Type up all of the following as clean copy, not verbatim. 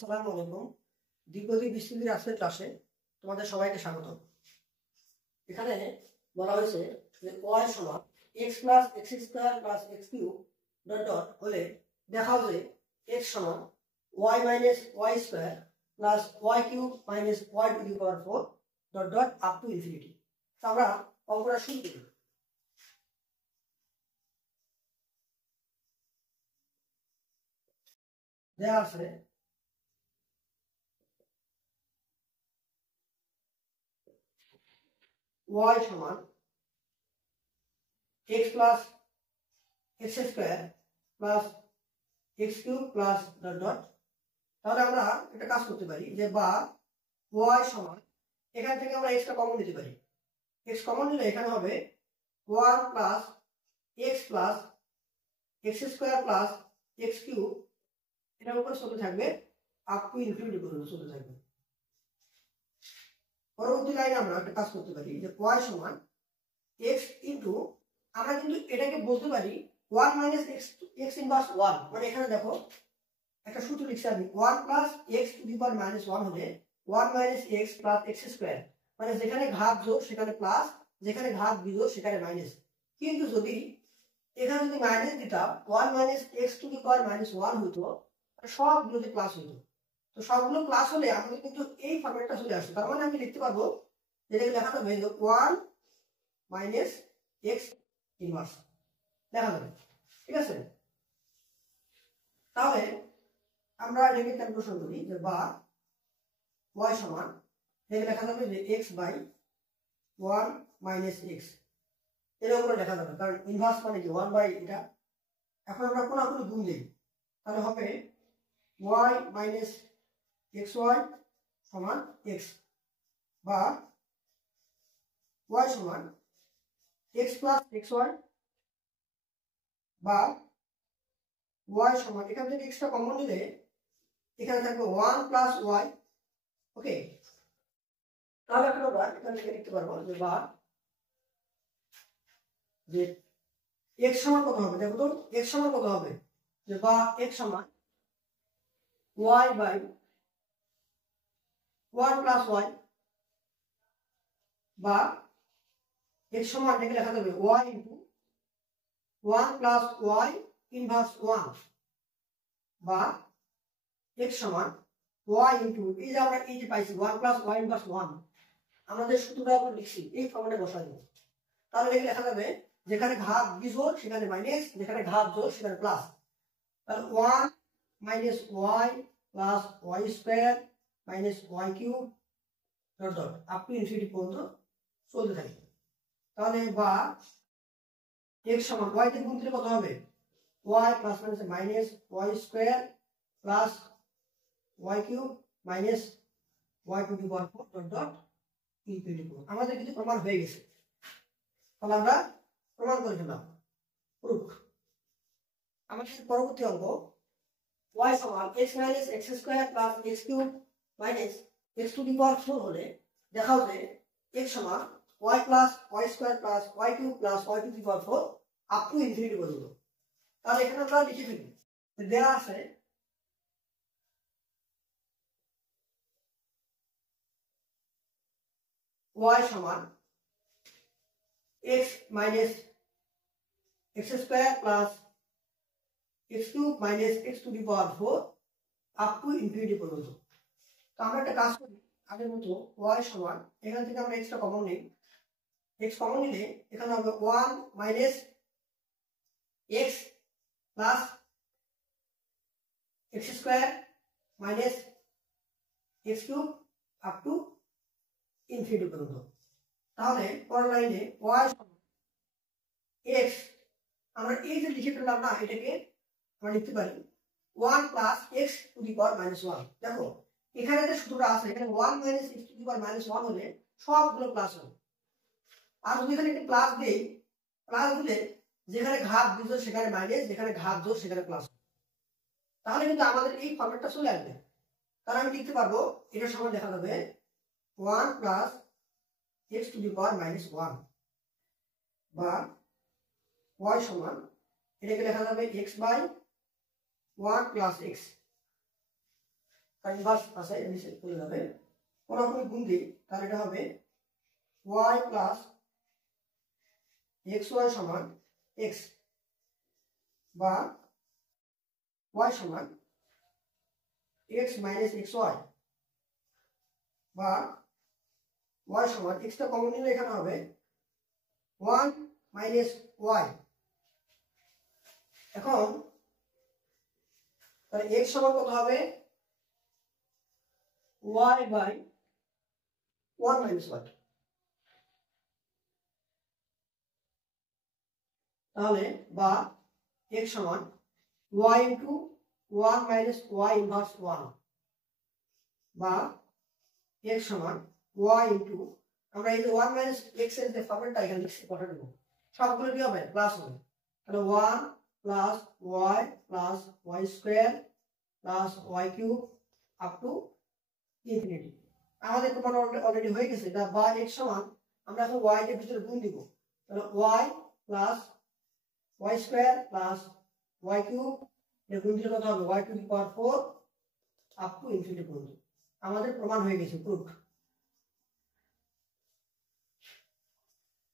আসসালামু আলাইকুম। দীর্ঘদিন বৃষ্টির আজকের ক্লাসে তোমাদের সবাইকে স্বাগত। এখানে বলা হয়েছে যে y সমান x plus x square plus x cube dot dot হলে দেখাও যে x সমান y minus y square plus Y cube minus y to the power 4 dot dot up to infinity. আমরা অঙ্কটা শুরু করি। দেওয়া আছে y সমান x plus x square plus x cube plus dot dot. তাহলে আমরা একটা কাজ করতে পারি যে বা y সমান এখান থেকে আমরা এক্সটা কমন নিতে পারি। এক্স কমন নিলে এখানে হবে 1 plus x plus x square plus x cube, এটার উপর চলতে থাকবে আপ টু ইনফিনিটি পর্যন্ত চলতে থাকবে। পরবর্তী লাইনে আমরা একটা কাজ করতে পারি যে y সমান x ইন্টু, আমরা কিন্তু এটাকে বলতে পারি 1 মাইনাস এক্স ইনভার্স 1, মানে এখানে দেখো একটা সূত্র লিখছি আমি 1 plus x to the power minus 1 হলে 1 minus x plus x square, মানে যেখানে ঘাত যোগ সেখানে প্লাস, যেখানে ঘাত বিয়োগ সেখানে মাইনাস। কিন্তু যদি এখানে যদি মাইনাস দিতাম 1 minus X to the power minus 1 হতো, সবগুলোতে প্লাস হতো। তো সবগুলো প্লাস হলে আমাদের কিন্তু এই ফর্মেটটা চলে আসে। তার মানে আমি লিখতে পারবো যেটাকে লেখা যাবে 1 মাইনাস এক্স ইনভার্স লেখা যাবে। ঠিক আছে, তাহলে আমরা এটাকে ক্যালকুলেশন করি যে বা y সমান এটাকে লেখা যাবে যে x বাই 1 মাইনাস এক্স, এরকম করে লেখা যাবে, কারণ ইনভার্স মানে কি 1 বাই এটা। এখন আমরা কোনাকুনি গুণ দিই, তাহলে হবে y মাইনাস এক্স ওয়াই সমান x, বা y সমান x প্লাস এক্স ওয়াই, বা y সমান এখান থেকে এক্সটা কমন নিলে এখানে থাকবে 1 প্লাস ওয়াই। ওকে, তাহলে এখন আমরা এখান থেকে লিখতে পারবো যে বা যে x সমান কত হবে, দেখো তো x সমান কত হবে, যে বা x সমান y বাই 1 প্লাস ওয়াই, বা x সমান এটাকে লেখা যাবে y into 1 plus y inverse 1, বা x সমান y ইন্টু এই যে আমরা এই যে পাইছি 1 প্লাস ওয়াই ইনভার্স 1, আমাদের সূত্রটা আমরা লিখছি এই ফর্মেটে বসাই দেব। তাহলে এখানে লেখা যাবে যেখানে ঘাত বিজোড় সেখানে মাইনাস, যেখানে ঘাত জোড় সেখানে প্লাস। তাহলে 1 minus y plus Y square minus y cube dot dot up to infinity পর্যন্ত চলতে থাকে। তাহলে বা x সমান y তে গুণ দিলে কত হবে, y plus minus minus y square plus Y cube minus y to the power 4 dot dot infinity পর্যন্ত। আমাদের কিন্তু প্রমাণ হয়ে গেছে, তাহলে আমরা প্রমাণ করে ফেললাম, প্রুফ। আমাদের পরবর্তী অঙ্ক y সমান x minus X square plus x cube minus X to the power 4 হলে দেখাও যে x সমান y plus Y square plus Y cube plus Y to the power 4 up to infinity পর্যন্ত। তাহলে এখানে আমরা লিখে ফেলি, দেওয়া আছে y সমান x minus X square plus x cube minus X to the power 4 up to infinity পর্যন্ত। তো আমরা একটা কাজ করি আগের মতো, y সমান এখান থেকে আমরা এক্সটা কমন নিই, এক্স কমন নিলে এখানে হবে 1 minus x plus x square minus x cube up to infinity পর্যন্ত। তাহলে পরের লাইনে y সমান x, আমরা এই যে লিখে ফেললাম না, এটাকে আমরা লিখতে পারি 1 plus x to the power minus 1। দেখো এখানে যে সূত্রটা আছে, এখানে 1 minus X to the power minus 1 হলে সবগুলো প্লাস হবে। আর যদি এখানে একটি প্লাস দেই, প্লাস দিলে যেখানে ঘাত বিজোড় সেখানে মাইনাস, যেখানে ঘাত জোড় সেখানে প্লাস, তাহলে কিন্তু আমাদের এই ফর্মেটটা চলে আসবে। তাহলে আমি লিখতে পারবো এটার সমান দেখা যাবে 1 plus x to the power minus 1, বা y সমান এটাকে লেখা যাবে x বাই 1 প্লাস এক্স, কারণ ইনভার্স আছে নিচে চলে যাবে, কোনাকুনি গুণ দিই তাহলে এটা হবে y প্লাস xy সমান x বা y সমান x মাইনাস xy বা y সমান x টা কমন নিলে এখানে হবে 1 মাইনাস y। এখন তাহলে x সমান কত হবে y বাই 1 মাইনাস y। তাহলে বা x সমান y into 1 minus y inverse 1 বা x সমান y ইন্টু আমরা এই যে 1 মাইনাস x এর যে ফর্মুলাটা এখানে লিখছি কটা দেব সবগুলো কি হবে প্লাস হবে, তাহলে 1 plus y plus y square plus y cube up to infinity. আমাদের প্রমাণ অলরেডি হয়ে গেছে, এটা বা x সমান আমরা এখন y এর ভিতরে গুণ দিব, তাহলে y plus y square plus y cube এর গুণ দিলে কত হবে y two the power 4 up to infinity পর্যন্ত। আমাদের প্রমাণ হয়ে গেছে, প্রুফ।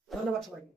ধন্যবাদ সবাইকে।